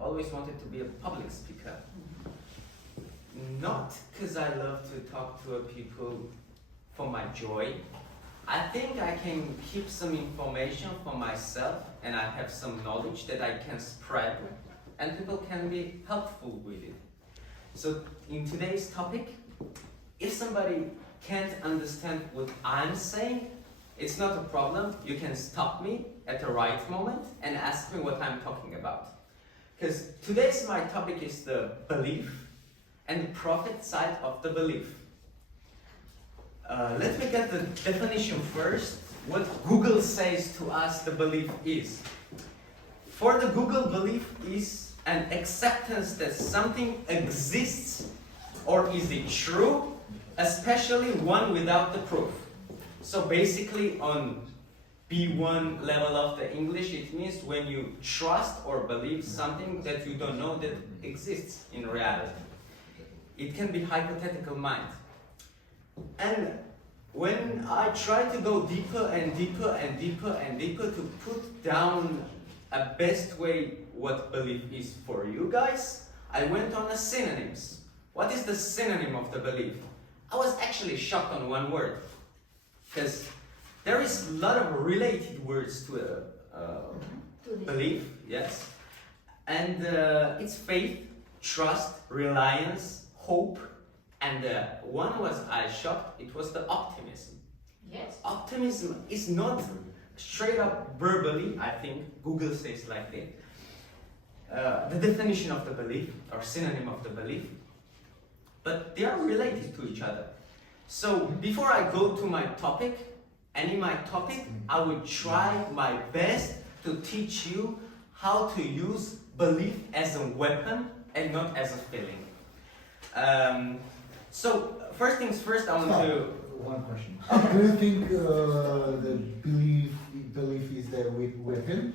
always wanted to be a public speaker. Not because I love to talk to people for my joy. I think I can keep some information for myself and I have some knowledge that I can spread and people can be helpful with it. So in today's topic, if somebody can't understand what I'm saying, it's not a problem. You can stop me at the right moment and ask me what I'm talking about. Because today's my topic is the belief and the profit side of the belief. Let me get the definition first. What Google says to us the belief is. For the Google, belief is an acceptance that something exists or is it true, especially one without the proof. So basically on B1 level of the English, it means when you trust or believe something that you don't know that exists in reality. It can be hypothetical mind. And when I try to go deeper and deeper and deeper and deeper to put down a best way what belief is for you guys, I went on a synonyms. What is the synonym of the belief? I was actually shocked on one word. Because there is a lot of related words to belief, yes. And it's faith, trust, reliance, hope, and one was I shocked, it was the optimism. Yes. Optimism is not straight up verbally, I think, Google says like that. The definition of the belief, or synonym of the belief, but they are related to each other. So before I go to my topic, I would try my best to teach you how to use belief as a weapon and not as a feeling. So first things first, I want to... One question. Do you think the belief is the weapon?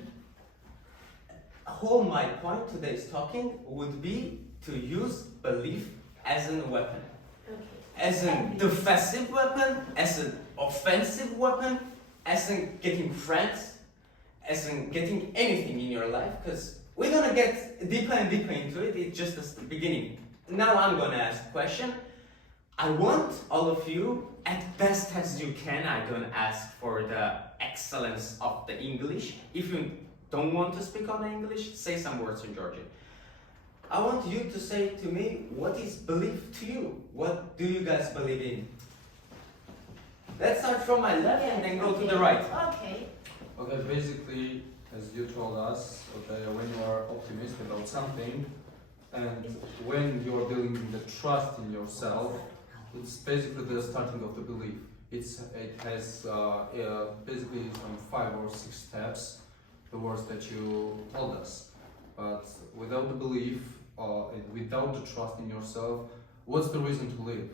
Whole my point today's talking would be to use belief as a weapon. Okay. As a defensive weapon, as an offensive weapon, as in getting friends, as in getting anything in your life, because we're gonna get deeper and deeper into it. It's just the beginning. Now I'm gonna ask a question. I want all of you, at best as you can, I'm gonna ask for the excellence of the English. If you don't want to speak on the English, say some words in Georgian. I want you to say to me, what is belief to you? What do you guys believe in? Let's start from my left and then go to the right. Okay. Okay, basically, as you told us, okay, when you are optimistic about something, and when you are building the trust in yourself, it's basically the starting of the belief. It has basically some 5 or 6 steps, the words that you told us. But without the belief, and without the trust in yourself, what's the reason to live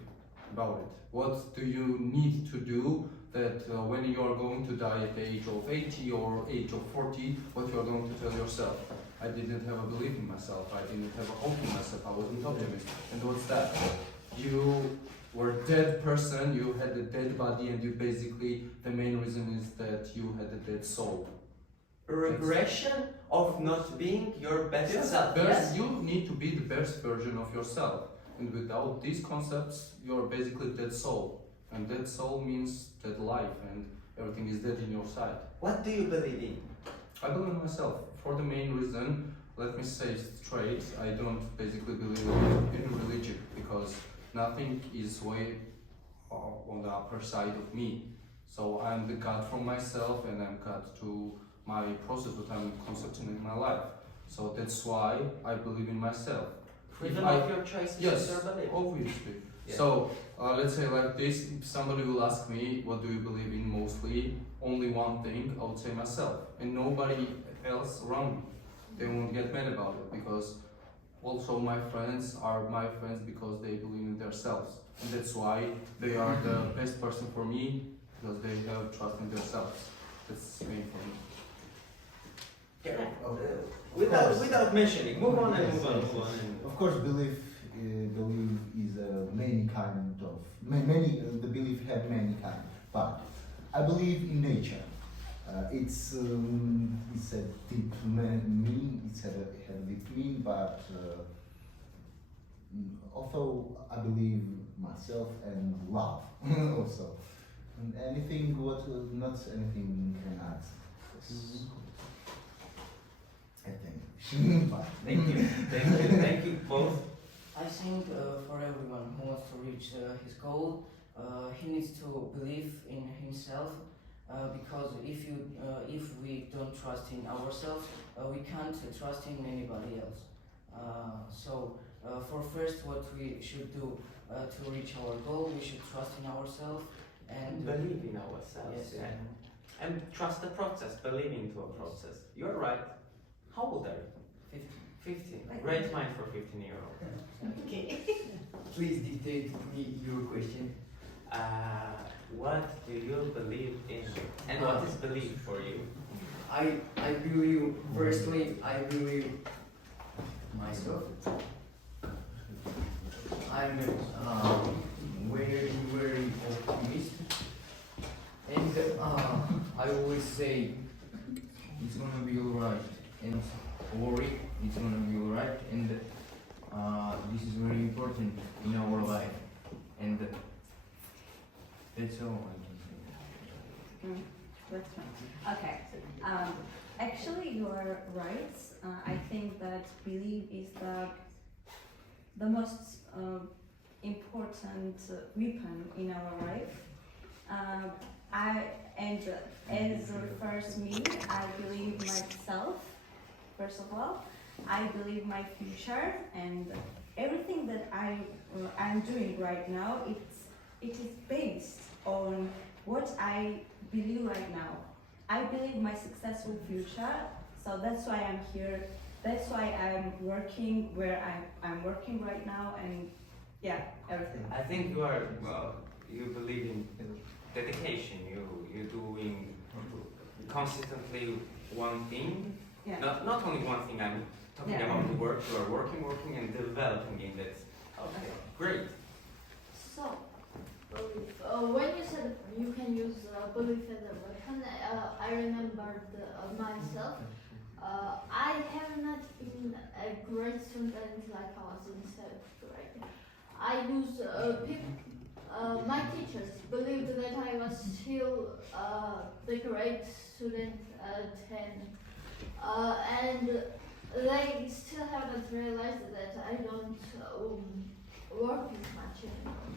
about it? What do you need to do that when you are going to die at the age of 80 or age of 40, what you are going to tell yourself? I didn't have a belief in myself, I didn't have a hope in myself, I wasn't optimistic. And what's that? You were a dead person, you had a dead body, and you basically, the main reason is that you had a dead soul. Regression of not being your best self. Yes. You need to be the best version of yourself. And without these concepts, you're basically dead soul. And dead soul means dead life, and everything is dead in your side. What do you believe in? I believe in myself. For the main reason, let me say straight, I don't basically believe in religion, because nothing is way on the upper side of me. So I'm the God from myself, and I'm God to my process that I'm concepting in my life. So that's why I believe in myself. Freedom of your choices. Yes, your belief. obviously. Yeah. So let's say like this, if somebody will ask me, what do you believe in mostly? Only one thing, I would say myself. And nobody else around me. They won't get mad about it, because also my friends are my friends because they believe in themselves. And that's why they are the best person for me, because they have trust in themselves. That's the main for me. Okay. Okay. Without mentioning, move on and Yes, move on, yes, move on. yes. And Of course, belief is many kind of the belief have many kind. But I believe in nature. It's a deep meaning. It's had a deep meaning, but also I believe myself and love also. And anything what not anything can add. Yes. I think. But Thank you both. I think for everyone who wants to reach his goal, he needs to believe in himself, because if we don't trust in ourselves, we can't trust in anybody else. So for first, what we should do to reach our goal, we should trust in ourselves and Believe in ourselves. Yes. Yeah. And trust the process, believe into a process. You're right. How old are you? 15. 15. Great mind for 15-year-old. Okay. Please dictate me your question. What do you believe in? And what is belief for you? I believe, firstly, I believe myself. I'm very, very optimistic. And I always say it's gonna be alright. And worry, it's gonna be alright. And this is very important in our life. And that's all I can say. That's fine. Okay. Actually, you are right. I think that belief is the most important weapon in our life. As refers me, I believe myself. First of all, I believe my future and everything that I'm doing right now. It is based on what I believe right now. I believe my successful future, so that's why I'm here. That's why I'm working where I'm working right now, and yeah, everything. I think you believe in dedication. You're doing constantly one thing. Yeah. Not only one thing. I'm talking Yeah. about the work. You are working, and developing in that. Okay, great. So, belief. When you said you can use belief as a weapon, I remembered myself. I have not been a great student like I was in 7th grade. I use my teachers believed that I was still the great student at 10. And they still haven't realized that I don't work as much anymore.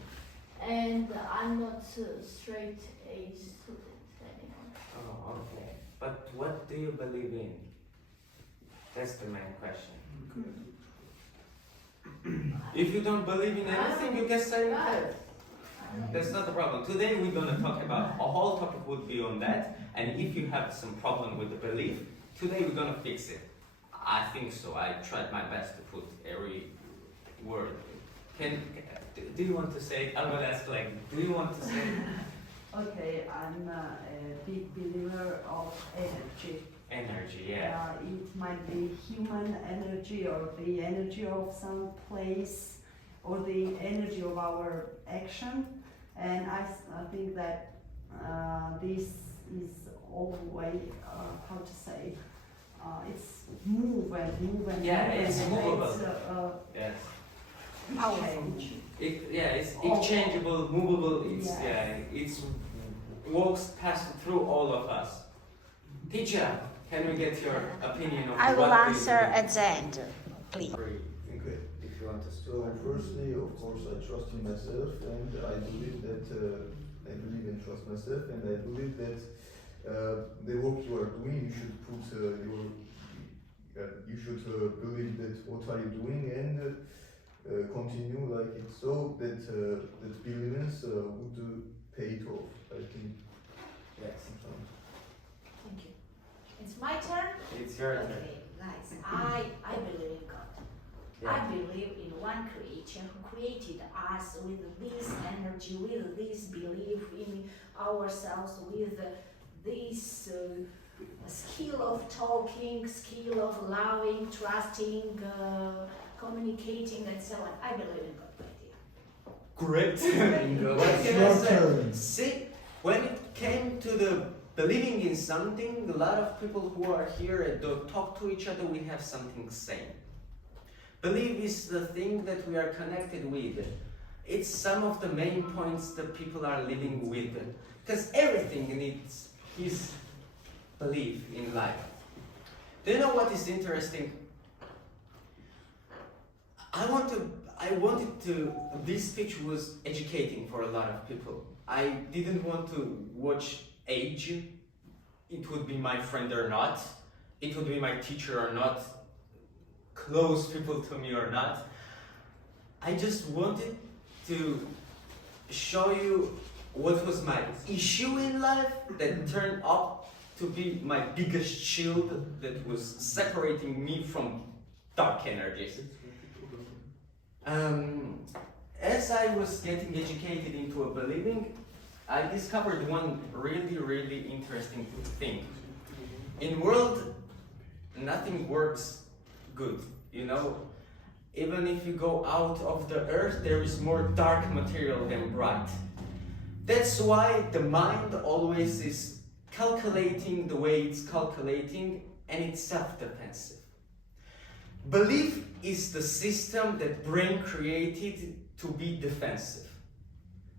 And I'm not straight A student anymore. Oh, okay. But what do you believe in? That's the main question. If you don't believe in anything, you can say that. That's not the problem. Today we're gonna talk about a whole topic would be on that. And if you have some problem with the belief, today we're gonna fix it. I think so. I tried my best to put every word. Do you want to say? I will ask like, do you want to say? Okay, I'm a big believer of energy. Energy, yeah. It might be human energy or the energy of some place or the energy of our action. And I think that this is always, how to say, it's move and Yeah, it's movable. It's, Yes. change. It's exchangeable, movable. It's walks past through all of us. Teacher, can we get your opinion of I will what answer at the end, please. Okay. If you want to start. So firstly, of course, I trust in myself, and I believe that I believe and trust myself, and I believe that the work you are doing, you should put you should believe that what are you doing and continue like it, so that that believance would pay it off. I think. Yes. Thank you. It's my turn? It's your turn. Okay, nice. I believe in God. Yeah. I believe in one creator who created us with this energy, with this belief in ourselves, with this skill of talking, skill of loving, trusting, communicating, and so on. I believe in God, my dear. Great. What can I say? See, when it came to the believing in something, a lot of people who are here and don't talk to each other, we have something same. Belief is the thing that we are connected with. It's some of the main points that people are living with. Because everything needs his belief in life. Do you know what is interesting? This speech was educating for a lot of people. I didn't want to watch age. It would be my friend or not. It would be my teacher or not. Close people to me or not. I just wanted to show you what was my issue in life that turned up to be my biggest shield that was separating me from dark energies. As I was getting educated into a believing, I discovered one really, really interesting thing. In world, nothing works good, you know? Even if you go out of the earth, there is more dark material than bright. That's why the mind always is calculating the way it's calculating, and it's self-defensive. Belief is the system that brain created to be defensive.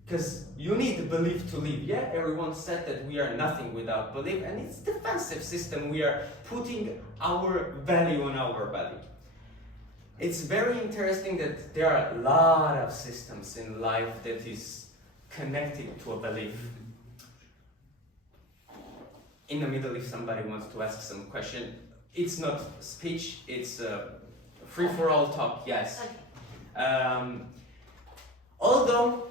Because you need belief to live. Yeah, everyone said that we are nothing without belief, and it's defensive system. We are putting our value on our body. It's very interesting that there are a lot of systems in life that is connected to a belief. In the middle, if somebody wants to ask some question, it's not speech, it's free-for-all talk, yes. Although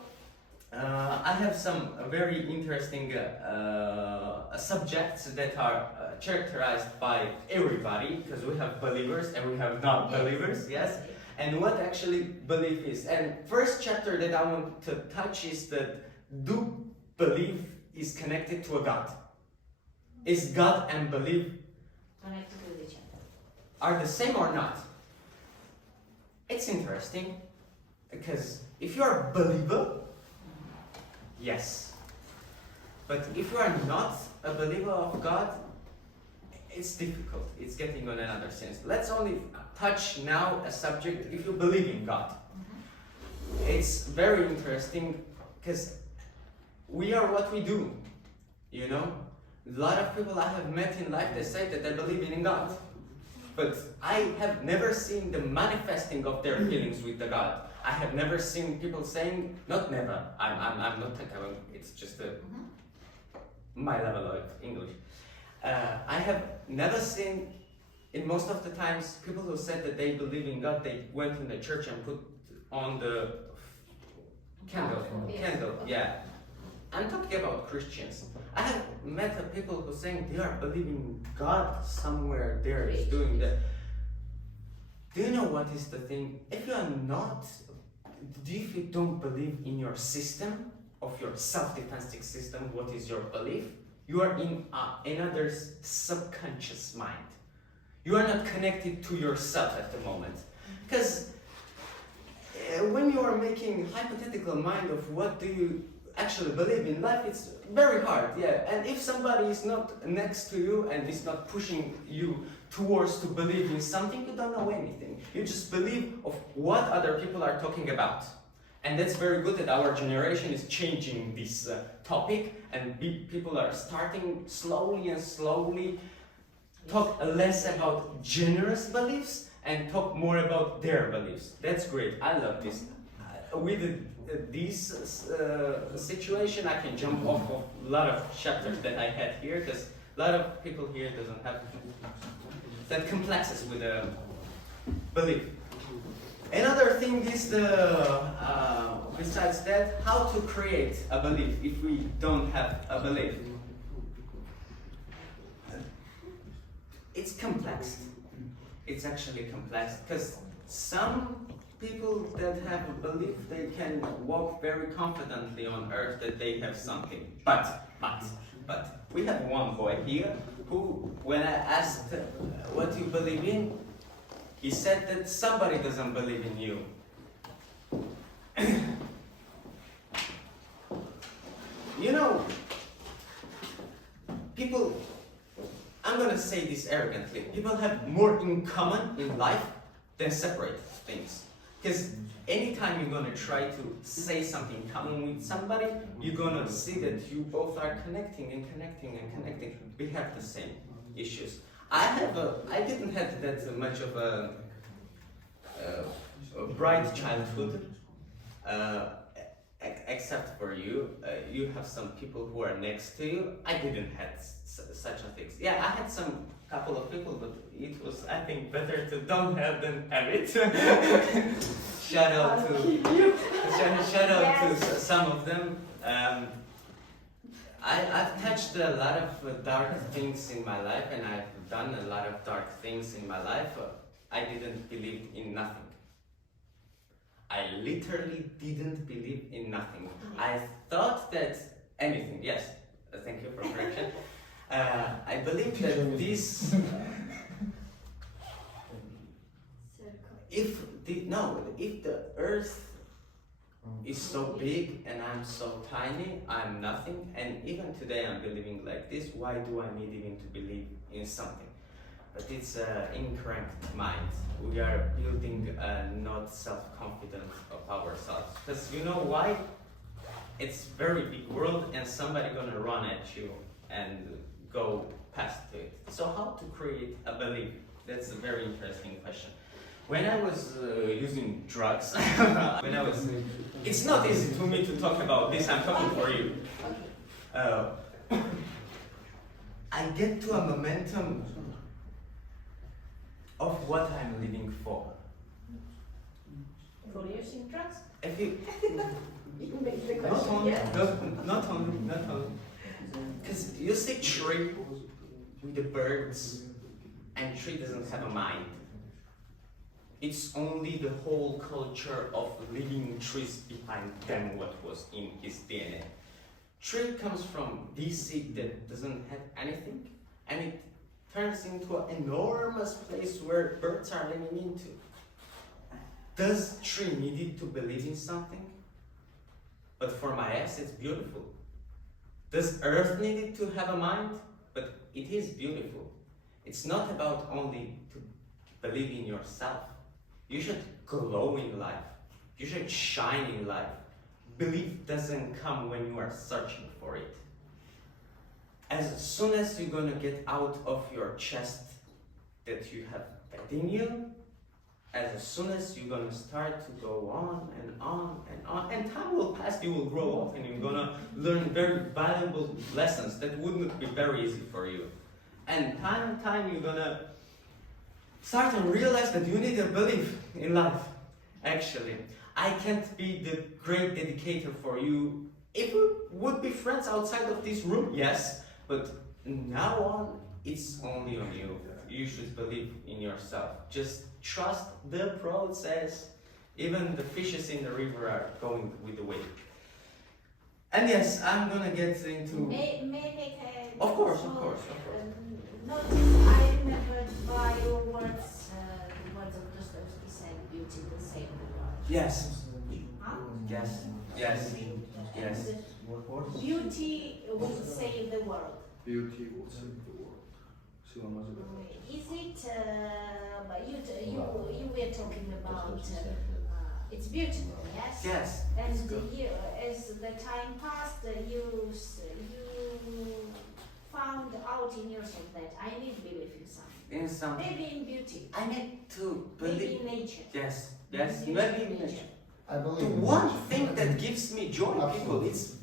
I have some very interesting subjects that are characterized by everybody, because we have believers and we have non-believers, yes? And what actually belief is. And first chapter that I want to touch is that do belief is connected to a God? Is God and belief Connected with each other. are the same or not? It's interesting, because if you are a believer, yes. But if you are not a believer of God, it's difficult. It's getting on another sense. Let's only touch now a subject if you believe in God. It's very interesting, because we are what we do, you know? A lot of people I have met in life, they say that they believe in God. But I have never seen the manifesting of their feelings with the God. I have never seen people saying, not never, I'm not talking, it's just my level of English. I have never seen, in most of the times, people who said that they believe in God, they went in the church and put on the candle, yeah. I'm talking about Christians. I have met people who saying they are believing God somewhere there is doing that. Do you know what is the thing? If you are not, if you don't believe in your system, of your self-defensive system, what is your belief? You are in another subconscious mind. You are not connected to yourself at the moment. Because when you are making hypothetical mind of what do you actually believe in life, it's very hard, yeah. And if somebody is not next to you and is not pushing you towards to believe in something, you don't know anything. You just believe of what other people are talking about. And that's very good that our generation is changing this topic, and people are starting slowly and slowly talk less about generous beliefs and talk more about their beliefs. That's great, I love this. With this situation, I can jump off of a lot of chapters that I had here, because a lot of people here doesn't have that complexes with a belief. Another thing is besides that, how to create a belief if we don't have a belief. It's complex. It's actually complex, because some people that have a belief, they can walk very confidently on earth that they have something. But we have one boy here who, when I asked what you believe in, he said that somebody doesn't believe in you. You know, people have more in common in life than separate things. Because anytime you're gonna try to say something in common with somebody, you're gonna see that you both are connecting and connecting and connecting. We have the same issues. I didn't have that much of a bright childhood, except for you. You have some people who are next to you. I didn't have such a thing. Yeah, I had some couple of people, but it was, I think, better to don't have than have it. Shout out to some of them. I've touched a lot of dark things in my life, and I've done a lot of dark things in my life. I didn't believe in nothing. I literally didn't believe in nothing. I thought that anything, yes, thank you for correction. I believe that this, if the earth is so big and I'm so tiny, I'm nothing, and even today I'm believing like this, why do I need even to believe in something? But it's an incorrect mind. We are building a not self-confidence of ourselves. Because you know why? It's very big world and somebody gonna run at you and go past it. So how to create a belief? That's a very interesting question. When I was using drugs, it's not easy for me to talk about this, I'm talking for you. I get to a momentum of what I'm living for. For using drugs? If you, You make the not question. only, Yeah. not only. Because you see tree with the birds, and tree doesn't have a mind. It's only the whole culture of living trees behind them what was in his DNA. Tree comes from this seed that doesn't have anything, and it turns into an enormous place where birds are living into. Does tree need it to believe in something? But for my ass, it's beautiful. Does earth need it to have a mind? But it is beautiful. It's not about only to believe in yourself. You should glow in life. You should shine in life. Belief doesn't come when you are searching for it. As soon as you're gonna get out of your chest that you have within you, as soon as you're gonna start to go on and on and on, and time will pass, you will grow up and you're gonna learn very valuable lessons that wouldn't be very easy for you. And time you're gonna start to realize that you need a belief in life. Actually, I can't be the great dedicator for you. If we would be friends outside of this room, yes, but now on, it's only on you. You should believe in yourself. Just trust the process. Even the fishes in the river are going with the wave. And yes, I'm gonna get into... May make a... Of course. Notice, I remembered by your words, the words of Dostoevsky said, beauty will save the world. Yes. Huh? Yes. Beauty will save the world. Beauty will save the world. Is it, but you were talking about, it's beautiful, yes? Yes. And you, as the time passed, you found out in yourself that I need belief in something. In something. Maybe in beauty. I need to Maybe believe. in nature. Yes. Maybe Maybe in nature. I believe The in one nature. thing that gives me joy, people, Absolutely. it's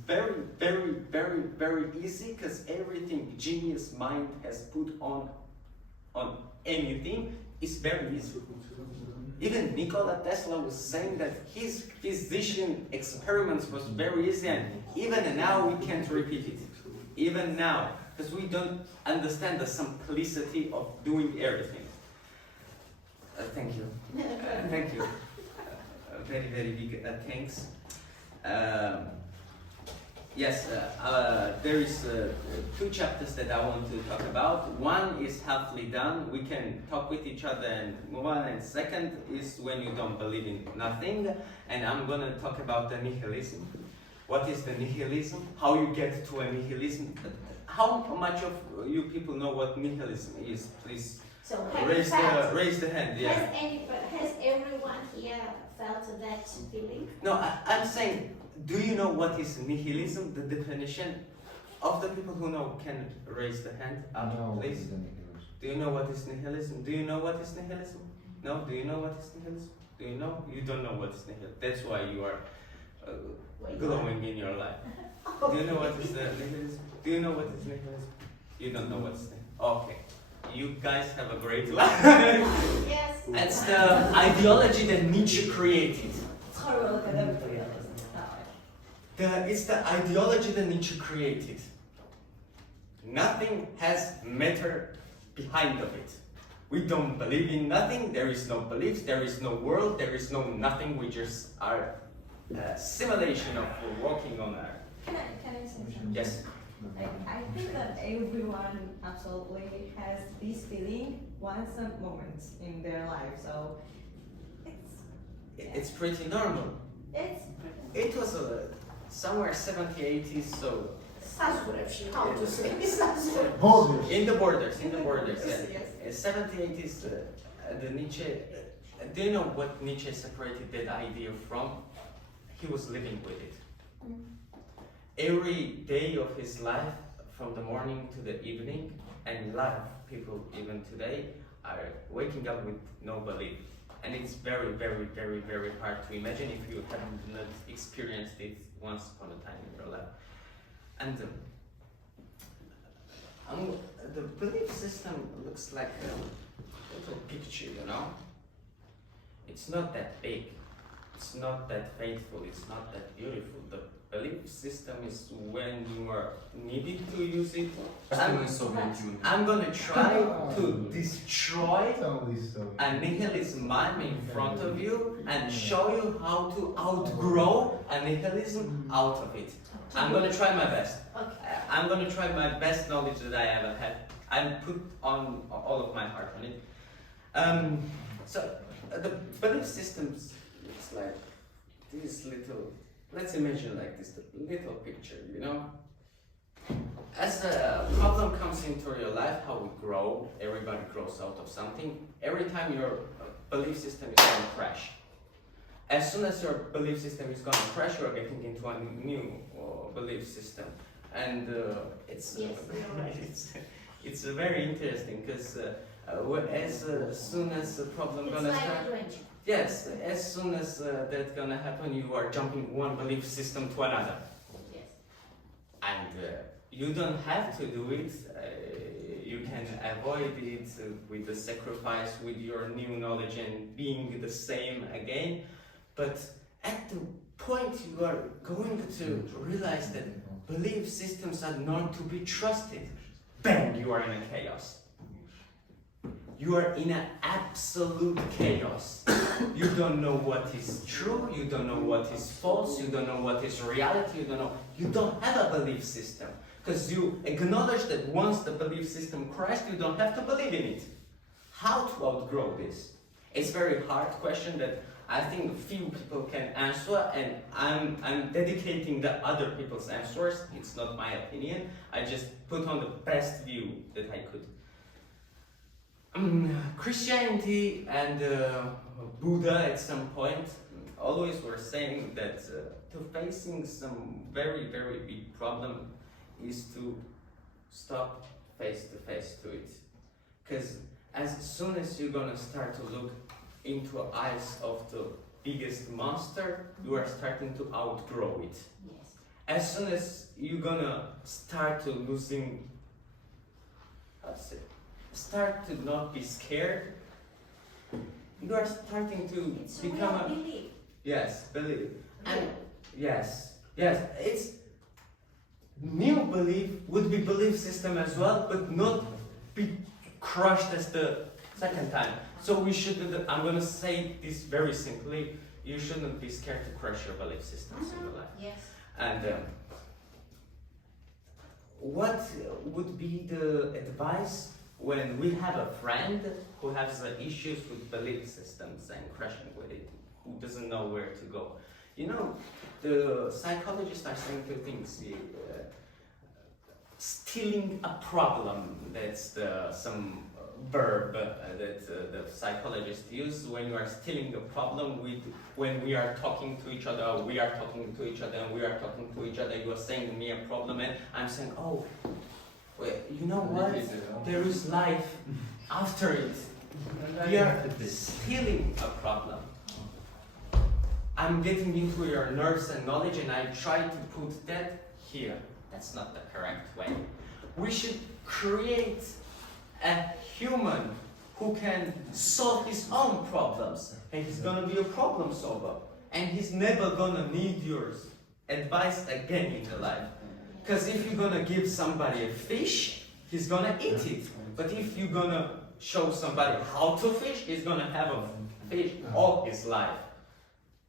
very easy because everything genius mind has put on anything is very easy. Even Nikola Tesla was saying that his physician experiments was very easy, and even now we can't repeat it. Even now, because we don't understand the simplicity of doing everything. Thank you. Thank you. Very big thanks. Yes, there is 2 chapters that I want to talk about. One is halfly done. We can talk with each other and move on. And second is when you don't believe in nothing. And I'm going to talk about the nihilism. What is the nihilism? How you get to a nihilism? How much of you people know what nihilism is? Please So have you felt, raise the hand. Yeah. has everyone here felt that feeling? No, I'm saying, do you know what is nihilism? The definition of the people who know can raise the hand up, No, please. it's the Nihilism. Do you know what is nihilism? Do you know what is nihilism? No? Do you know what is nihilism? Do you know? You don't know what is nihilism. That's why you are glowing in your life. Do you know what is the nihilism? Do you know what is nihilism? You don't know what's nihilism. Okay. You guys have a great life. Yes. That's the ideology that Nietzsche created. It's the ideology that Nietzsche created. Nothing has matter behind of it. We don't believe in nothing, there is no beliefs, there is no world, there is no nothing, we just are a simulation of walking on Earth. Can I say something? Yes. I think that everyone absolutely has this feeling once a moment in their life, so It's pretty normal. it's It was somewhere 70s, 80s, so How to say Borders. in the borders, Yes, yeah. yes. 70s, 80s, the Nietzsche, do you know what Nietzsche separated that idea from? He was living with it. Every day of his life, from the morning to the evening, and a lot of people even today are waking up with no belief. And it's very, very, very, very hard to imagine if you haven't not experienced it once upon a time in your life. And the belief system looks like a little picture, you know? It's not that big, it's not that faithful, it's not that beautiful. The belief system is when you are needed to use it. I'm gonna try to destroy a nihilism mind in front of you and show you how to outgrow a nihilism out of it. I'm gonna try my best. Okay. I'm gonna try my best knowledge that I ever had. I put on all of my heart on it. The belief systems, it's like this little, let's imagine like this little picture, you know? As a problem comes into your life, how we grow, everybody grows out of something. Every time your belief system is going to crash. As soon as your belief system is going to crash, you are getting into a new belief system. And it's Yes, you're right. it's very interesting because as soon as the problem It's gonna like start, adventure. yes, as soon as that's gonna happen, you are jumping one belief system to another, Yes. and you don't have to do it. You can avoid it with the sacrifice, with your new knowledge and being the same again. But at the point you are going to realize that belief systems are not to be trusted, bang, you are in a chaos. You are in an absolute chaos. You don't know what is true, you don't know what is false, you don't know what is reality, you don't have a belief system. Because you acknowledge that once the belief system crashed, you don't have to believe in it. How to outgrow this? It's a very hard question that I think few people can answer, and I'm dedicating the other people's answers. It's not my opinion. I just put on the best view that I could. Christianity and Buddha at some point always were saying that to facing some very, very big problem is to stop face to face to it. Because as soon as you're gonna start to look into eyes of the biggest monster, you are starting to outgrow it. Yes. As soon as you're gonna start to losing, start to not be scared, you are starting to It's a become real belief. yes, believe. And Real. yes, it's new belief would be belief system as well, but not be crushed as the second time. So we should, I'm gonna say this very simply, you shouldn't be scared to crush your belief systems in your life. Yes. And what would be the advice when we have a friend who has issues with belief systems and crashing with it, who doesn't know where to go? You know, the psychologists are saying two things. Stealing a problem, that's some verb that the psychologists use when you are stealing the problem with when we are talking to each other, or we are talking to each other, and we are talking to each other. You are saying to me a problem, and I'm saying, oh, wait, you know what? There is life after it. We are stealing a problem. I'm getting into your nerves and knowledge, and I try to put that here. That's not the correct way. We should create a human who can solve his own problems, and he's gonna be a problem solver, and he's never gonna need your advice again in the life. Because if you're gonna give somebody a fish, he's gonna eat it. But if you're gonna show somebody how to fish, he's gonna have a fish all his life.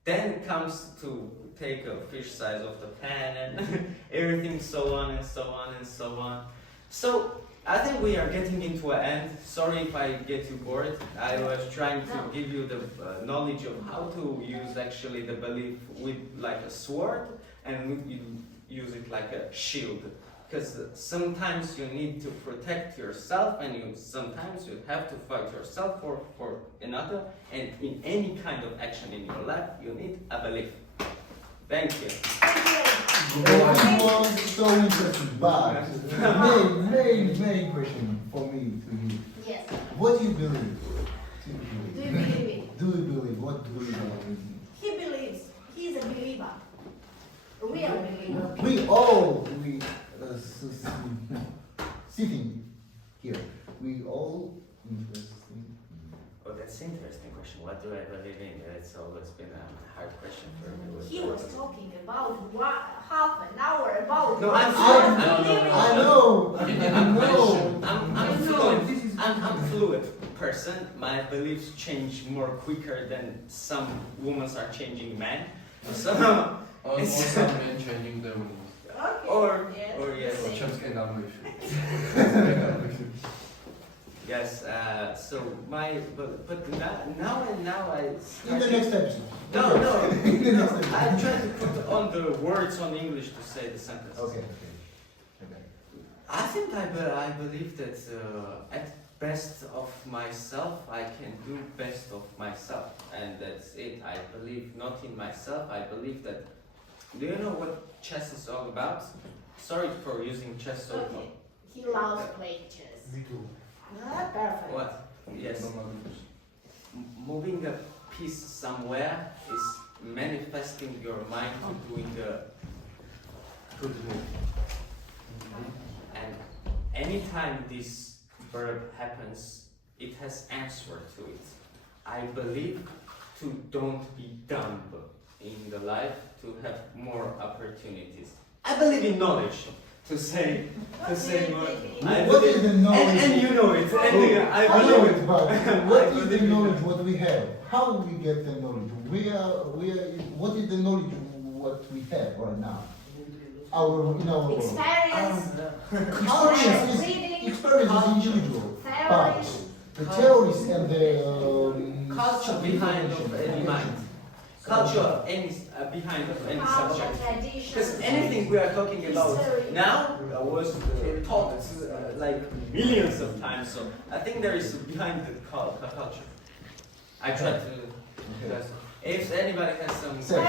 Then comes to take a fish size of the pan and everything, so on and so on and so on. So I think we are getting into an end. Sorry if I get you bored. I was trying to give you the knowledge of how to use actually the belief with like a sword, and you use it like a shield. Because sometimes you need to protect yourself, and sometimes you have to fight yourself for another. And in any kind of action in your life, you need a belief. Thank you. It was so interesting, but main question for me to you. Yes. What do you believe? Do you believe it? Do you believe? What do you believe? He believes. He's a believer. A real believer. We all, sitting here, we all interesting. Oh, that's an interesting question. What do I believe in? It's always been a hard question for me. He was talking about half an hour about. No, I'm I know. I'm fluid person. My beliefs change more quicker than some women are changing men. So, Or some men changing their women. Okay. or yes. yes. Czeskie damy. Yes, so but now I In the next episode. no In the next episode. I try to put on the words on English to say the sentence. Okay. I think I believe that at best of myself I can do best of myself, and that's it. I believe not in myself. I believe that. Do you know what chess is all about? Sorry for using chess so Okay. He loves playing chess. Me too. Ah, perfect. What? Yes. Moving a piece somewhere is manifesting your mind to doing a good move. And anytime this verb happens, it has answer to it. I believe to don't be dumb in the life, to have more opportunities. I believe in knowledge. To say more. What is the knowledge? And you know it. And I know believe it, but I what is the believe in knowledge it. what we have? How we get the knowledge? What is the knowledge what we have right now? In our world. Experience. Experience is individual parts. Theories. The theories and the Culture behind of any mind. Culture of any behind of any Culture, subject. tradition. Because anything we are talking about History. now was taught like millions of times. So I think there is behind the culture. I try to. If anybody has some. Say.